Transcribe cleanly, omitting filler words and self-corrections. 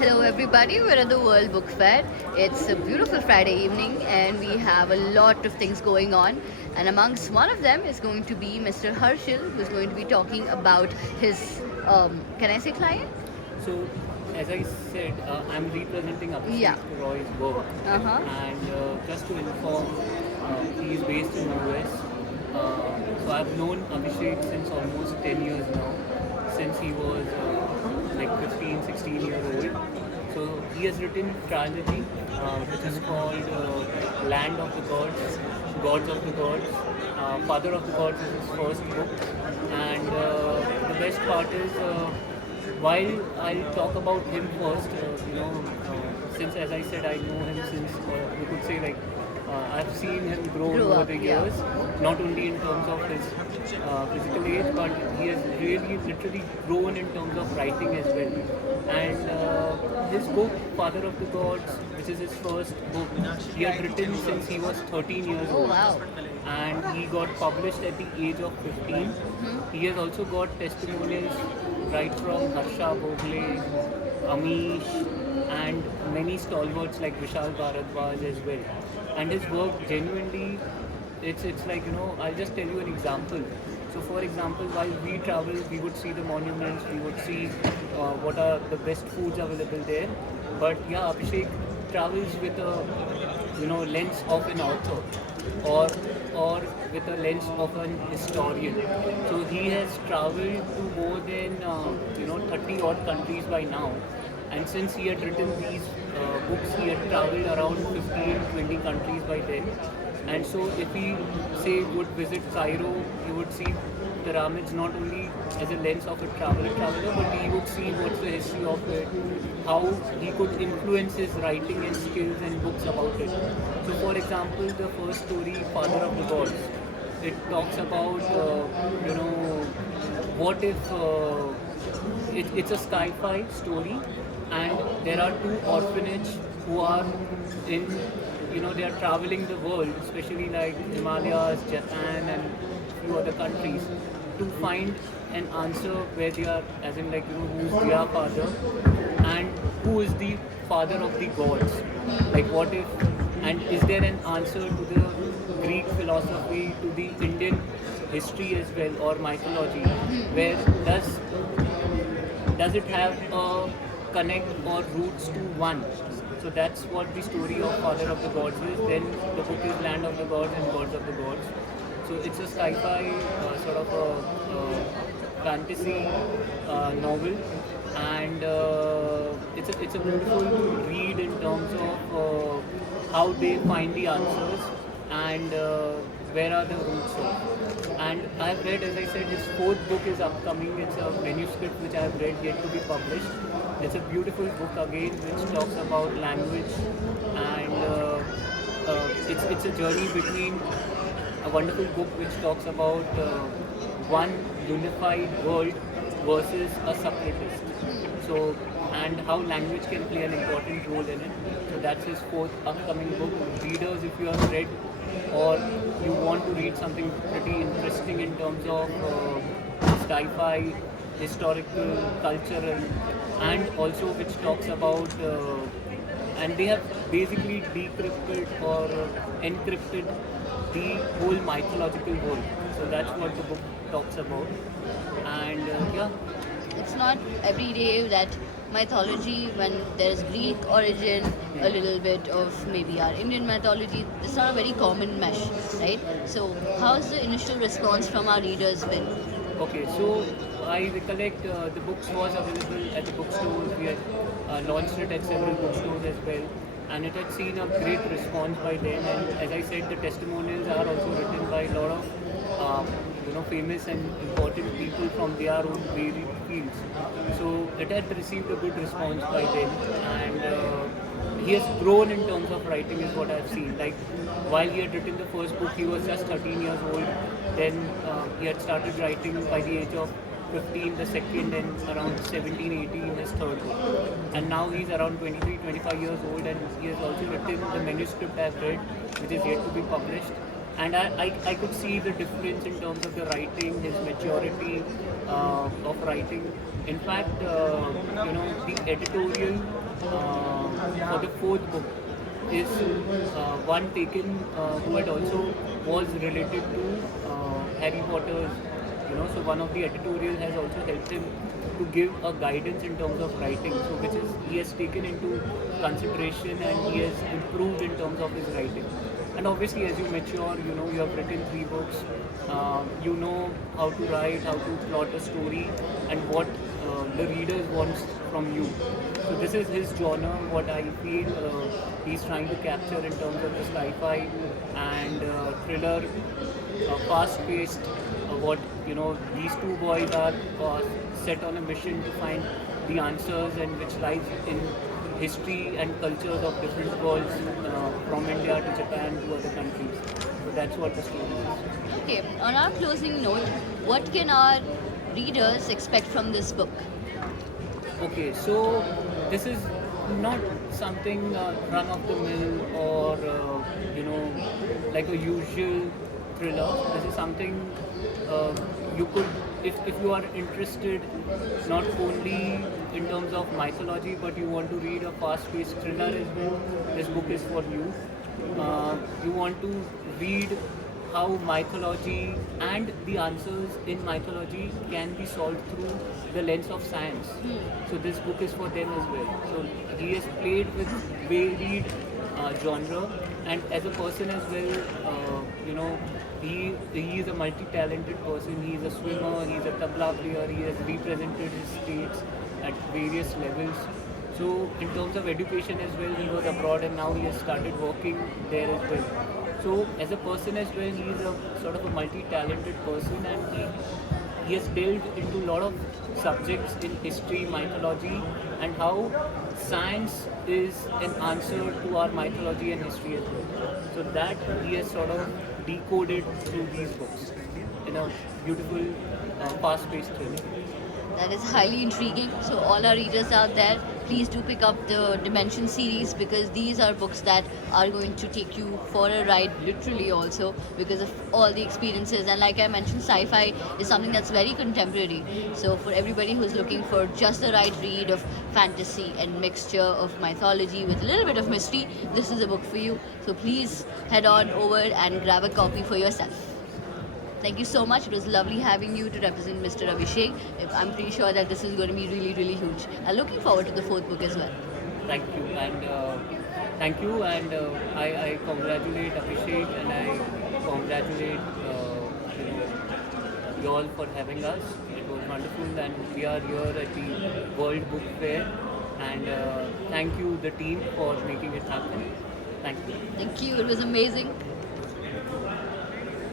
Hello, everybody. We're at the World Book Fair. It's a beautiful Friday evening, and we have a lot of things going on. And amongst one of them is going to be Mr. Harshil, who's going to be talking about his, can I say client? So, as I said, I'm representing Yeah. Abhishek Roy's work, Uh huh. and just to inform, he is based in US. So I've known Abhishek since almost 10 years now, since he was like 15, 16 years old. So he has written trilogy, which is called Land of the Gods, Gods of the Gods. Father of the Gods is his first book, and the best part is. While I'll talk about him first, since as I said, I know him since you could say like I've seen him grow Grew over up, the yeah. years, not only in terms of his physical age, but he has really literally grown in terms of writing as well. And his book, Father of the Gods, which is his first book, he had written since he was 13 years Oh, old, wow. and he got published at the age of 15. He has also got testimonials right from Harsha Bhogle, Amish, and many stalwarts like Vishal Bharadwaj as well. And his work genuinely, it's like, I'll just tell you an example. So, for example, while we travel, we would see the monuments, we would see what are the best foods available there. But yeah, Abhishek travels with a lens of an author, or or with a lens of an historian. So he has traveled to more than 30 odd countries by now, and since he had written these books, he had traveled around 15, 20 countries by then. And so if he say would visit Cairo, he would see pyramids not only as a lens of a traveler, but he would see what's the history of it, how he could influence his writing and skills and books about it. So, for example, the first story, Father of the Gods, it talks about what if it's a sci-fi story, and there are two orphanage who are in they are traveling the world, especially like Himalayas, Japan, and few other countries, to find an answer where they are, as in like who's their father, and who is the father of the gods. Like what if, and is there an answer to the Greek philosophy, to the Indian history as well, or mythology, where does it have a connect or roots to one? So that's what the story of Father of the Gods is. Then the book is Land of the Gods and Gods of the Gods. So it's a sci-fi sort of a fantasy novel, and it's a beautiful read in terms of how they find the answers, and where are the roots of. And I've read, as I said, his fourth book is upcoming. It's a manuscript which I've read yet to be published. It's a beautiful book again, which talks about language, and it's a journey between a wonderful book which talks about one unified world versus a separatist. So, and how language can play an important role in it. So that's his fourth upcoming book. Readers, if you have read or you want to read something pretty interesting in terms of sci-fi, historical, cultural, and also which talks about and they have basically decrypted or encrypted the whole mythological world. So that's what the book talks about. And yeah, It's not every day that mythology, when there's Greek origin, a little bit of maybe our Indian mythology, it's not a very common mesh, right? So, how's the initial response from our readers been? okay, so I recollect the books was available at the bookstores. We had launched it at several bookstores as well, and it had seen a great response by them. And as I said, the testimonials are also written by a lot of famous and important people from their own varied fields. So it had received a good response by them, and he has grown in terms of writing is what I've seen. Like while he had written the first book, he was just 13 years old. Then he had started writing by the age of 15, the second, and around 17, 18, his third book. And now he's around 23, 25 years old, and he has also written the manuscript I've read, which is yet to be published. And I could see the difference in terms of the writing, his maturity of writing. In fact, the editorial for the fourth book is one taken who had also was related to Harry Potter's, so one of the editorial has also helped him to give a guidance in terms of writing, so which is he has taken into consideration and he has improved in terms of his writing. And obviously, as you mature, you have written 3 books, you know how to write, how to plot a story, and what the readers wants from you. So this is his genre, what I feel he's trying to capture in terms of the sci-fi and thriller, fast-paced. What these two boys are set on a mission to find the answers, and which lies in history and cultures of different worlds, from India to Japan to other countries. So that's what the story is. Okay, on our closing note, what can our readers expect from this book? Okay, so this is not something run of the mill or like a usual thriller. This is something you could, if you are interested not only in terms of mythology, but you want to read a fast-paced thriller as well, this book is for you. You want to read how mythology and the answers in mythology can be solved through the lens of science. So this book is for them as well. So he has played with varied genre, and as a person as well, he is a multi-talented person. He is a swimmer, he is a tabla player, he has represented his states at various levels. So in terms of education as well, he was abroad and now he has started working there as well. So as a person as well, he is a sort of a multi-talented person, and he has delved into a lot of subjects in history, mythology, and how science is an answer to our mythology and history as well. So that he has sort of decoded through these books in a beautiful, fast-paced thriller. That is highly intriguing. So, all our readers out there, please do pick up the Dimension series, because these are books that are going to take you for a ride, literally, also because of all the experiences. And, like I mentioned, sci fi is something that's very contemporary. So, for everybody who's looking for just the right read of fantasy and mixture of mythology with a little bit of mystery, this is a book for you. So, please head on over and grab a copy for yourself. Thank you so much. It was lovely having you to represent Mr. Abhishek. I'm pretty sure that this is going to be really, really huge. I'm looking forward to the fourth book as well. Thank you, and I congratulate Abhishek, and I congratulate you all for having us. It was wonderful, and we are here at the World Book Fair, and thank you the team for making it happen. Thank you. Thank you. It was amazing.